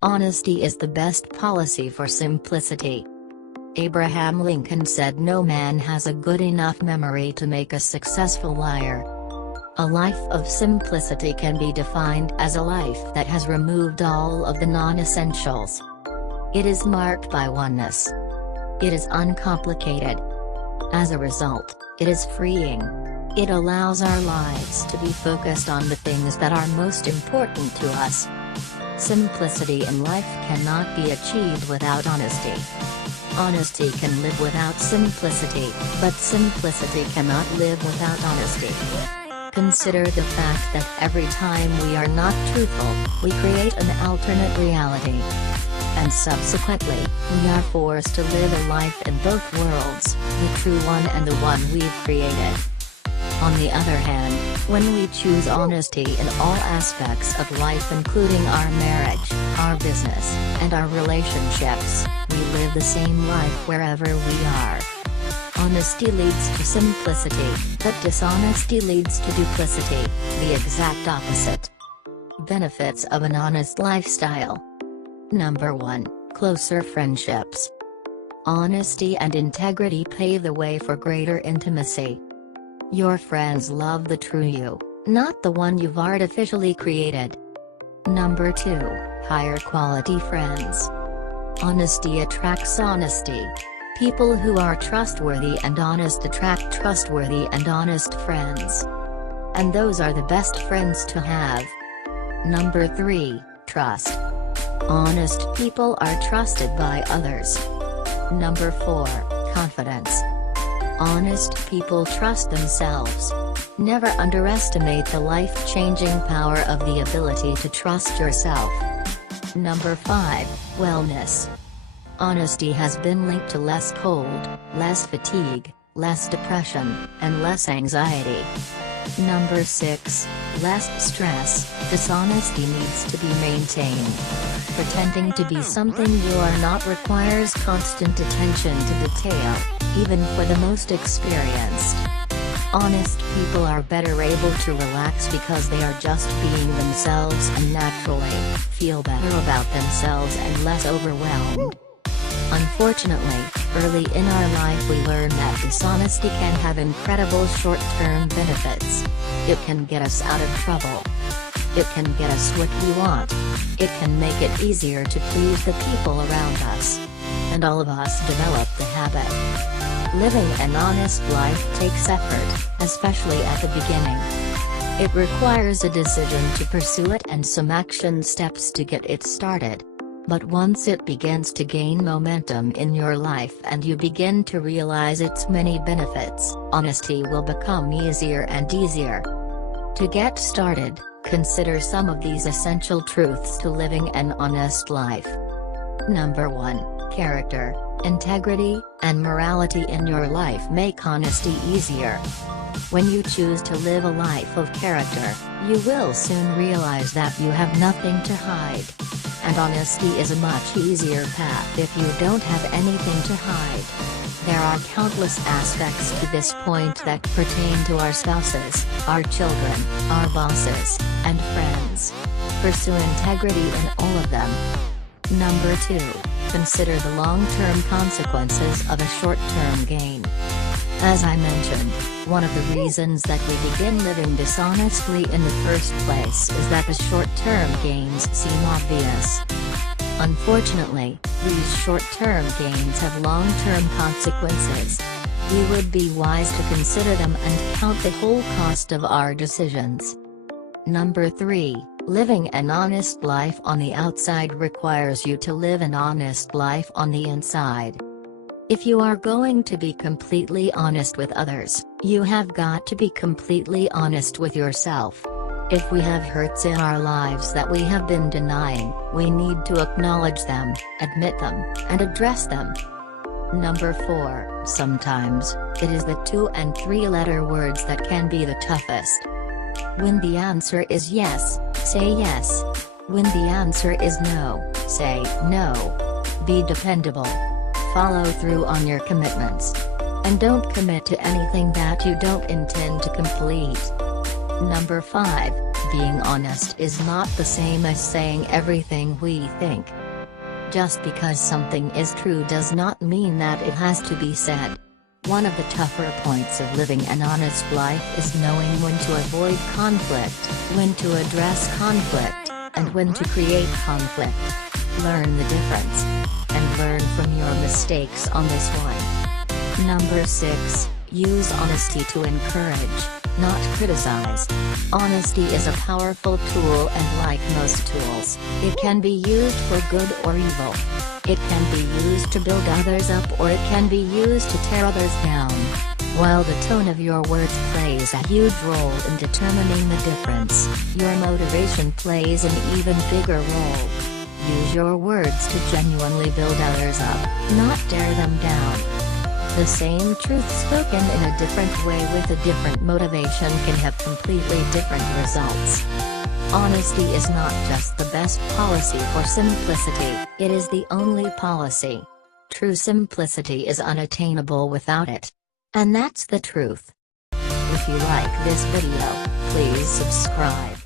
Honesty is the best policy for simplicity. Abraham Lincoln said no man has a good enough memory to make a successful liar. A life of simplicity can be defined as a life that has removed all of the non-essentials. It is marked by oneness. It is uncomplicated. As a result, it is freeing. It allows our lives to be focused on the things that are most important to us. Simplicity in life cannot be achieved without honesty. Honesty can live without simplicity, but simplicity cannot live without honesty. Consider the fact that every time we are not truthful, we create an alternate reality. And subsequently, we are forced to live a life in both worlds, the true one and the one we've created. On the other hand, when we choose honesty in all aspects of life including our marriage, our business, and our relationships, we live the same life wherever we are. Honesty leads to simplicity, but dishonesty leads to duplicity, the exact opposite. Benefits of an honest lifestyle. Number 1, closer friendships. Honesty and integrity pave the way for greater intimacy. Your friends love the true you, not the one you've artificially created. Number 2, higher quality friends. Honesty attracts honesty. People who are trustworthy and honest attract trustworthy and honest friends. And those are the best friends to have. Number 3, trust. Honest people are trusted by others. Number 4, confidence. Honest people trust themselves. Never underestimate the life-changing power of the ability to trust yourself. Number 5, wellness. Honesty has been linked to less cold, less fatigue, less depression, and less anxiety. Number 6, less stress. Dishonesty needs to be maintained. Pretending to be something you are not requires constant attention to detail, even for the most experienced. Honest people are better able to relax because they are just being themselves and naturally feel better about themselves and less overwhelmed. Unfortunately, early in our life we learn that dishonesty can have incredible short-term benefits. It can get us out of trouble. It can get us what we want. It can make it easier to please the people around us. And all of us develop the habit. Living an honest life takes effort, especially at the beginning. It requires a decision to pursue it and some action steps to get it started. But once it begins to gain momentum in your life and you begin to realize its many benefits, honesty will become easier and easier. To get started, consider some of these essential truths to living an honest life. Number 1, character, integrity, and morality in your life make honesty easier. When you choose to live a life of character, you will soon realize that you have nothing to hide. And honesty is a much easier path if you don't have anything to hide. There are countless aspects to this point that pertain to our spouses, our children, our bosses, and friends. Pursue integrity in all of them. Number 2, consider the long-term consequences of a short-term gain. As I mentioned, one of the reasons that we begin living dishonestly in the first place is that the short-term gains seem obvious. Unfortunately, these short-term gains have long-term consequences. We would be wise to consider them and count the whole cost of our decisions. Number 3, living an honest life on the outside requires you to live an honest life on the inside. If you are going to be completely honest with others, you have got to be completely honest with yourself. If we have hurts in our lives that we have been denying, we need to acknowledge them, admit them, and address them. Number 4, sometimes, it is the 2- and 3-letter words that can be the toughest. When the answer is yes, say yes. When the answer is no, say no. Be dependable. Follow through on your commitments. And don't commit to anything that you don't intend to complete. Number 5, Being honest is not the same as saying everything we think. Just because something is true does not mean that it has to be said. One of the tougher points of living an honest life is knowing when to avoid conflict, when to address conflict, and when to create conflict. Learn the difference. And learn from your mistakes on this one. Number 6, use honesty to encourage, not criticize. Honesty is a powerful tool, and like most tools, it can be used for good or evil. It can be used to build others up, or it can be used to tear others down. While the tone of your words plays a huge role in determining the difference, your motivation plays an even bigger role. Use your words to genuinely build others up, not tear them down. The same truth spoken in a different way with a different motivation can have completely different results. Honesty is not just the best policy for simplicity, it is the only policy. True simplicity is unattainable without it. And that's the truth. If you like this video, please subscribe.